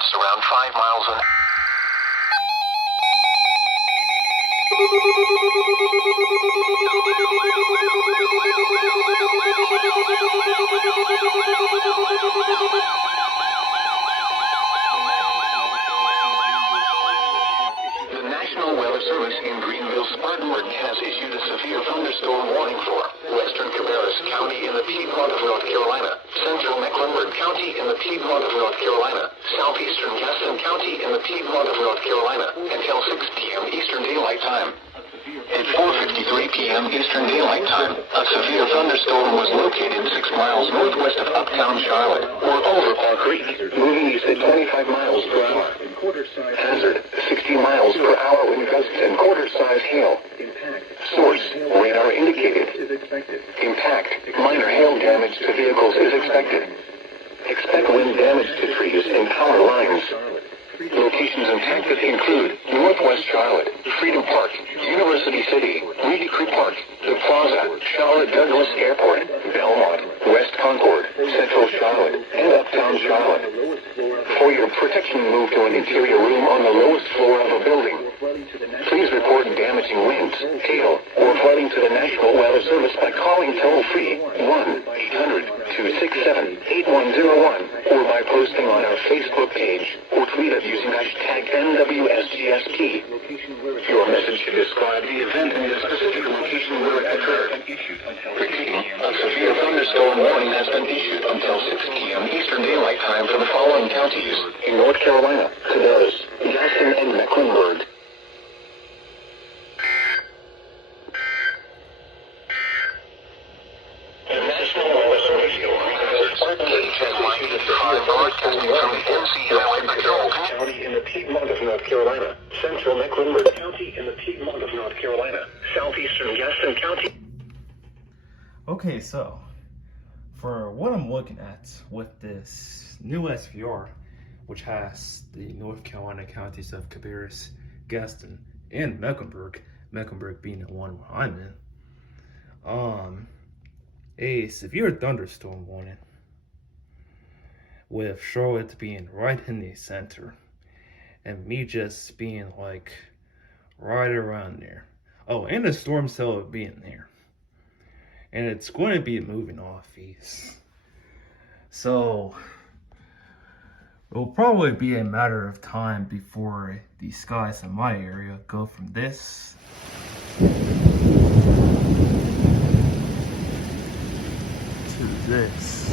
winds around 5 miles an hour. The National Weather Service in Greenville-Spartanburg has issued a severe thunderstorm warning for western Cabarrus County in the Piedmont of North Carolina, central Mecklenburg County in the Piedmont of North Carolina, southeastern Gaston County in the Piedmont of North Carolina, until 6 p.m. Eastern Daylight Time. At 4:53 p.m. Eastern Daylight Time, a severe thunderstorm was located 6 miles northwest of uptown Charlotte, or over Paul Creek, moving east at 25 miles per hour. Hazard, 60 miles per hour wind gusts and quarter-size hail. Source, radar indicated. Impact, minor hail damage to vehicles is expected. Expect wind damage to trees and power lines. Locations impacted include Northwest Charlotte, Freedom Park, University City, Reedy Creek Park, The Plaza, Charlotte Douglas Airport, Belmont, West Concord, Central Charlotte, and Uptown Charlotte. For your protection, move to an interior room on the lowest floor of a building. Please report damaging winds, hail, or flooding to the National Weather Service by calling toll-free 1-800-267-8101 or by posting on our Facebook page or tweet us using hashtag NWSGSP. Your message should describe the event and the specific location where it occurred. Repeating, a severe thunderstorm warning has been issued until 6 p.m. Eastern Daylight Time for the following counties in North Carolina, Cabarrus, Gaston, and Mecklenburg. The National Weather Service KJY85 broadcasting from the NCLA Patrol County in the Piedmont of North Carolina, central Mecklenburg County in the Piedmont of North Carolina, southeastern Gaston County. Okay, so for what I'm looking at with this new SVR, which has the North Carolina counties of Cabarrus, Gaston, and Mecklenburg being the one where I'm in, a severe thunderstorm warning with Charlotte being right in the center and me just being like right around there. Oh, and the storm cell being there. And it's going to be moving off east. So it'll probably be a matter of time before the skies in my area go from this to this.